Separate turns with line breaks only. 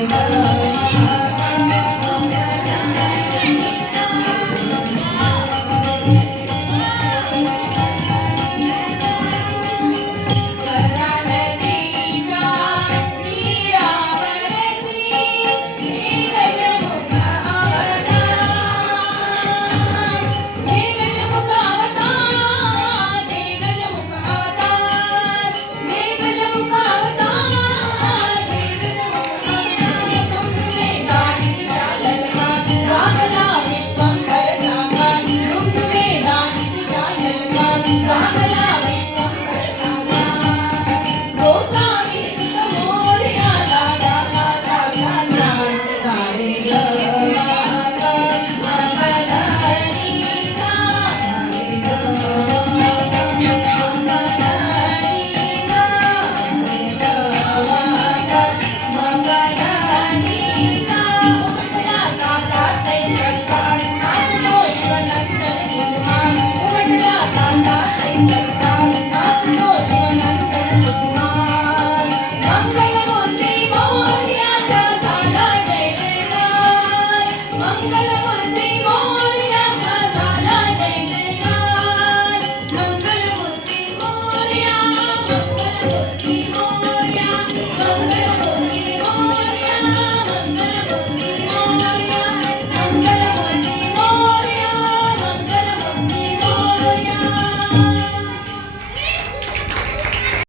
Thank uh you. -oh.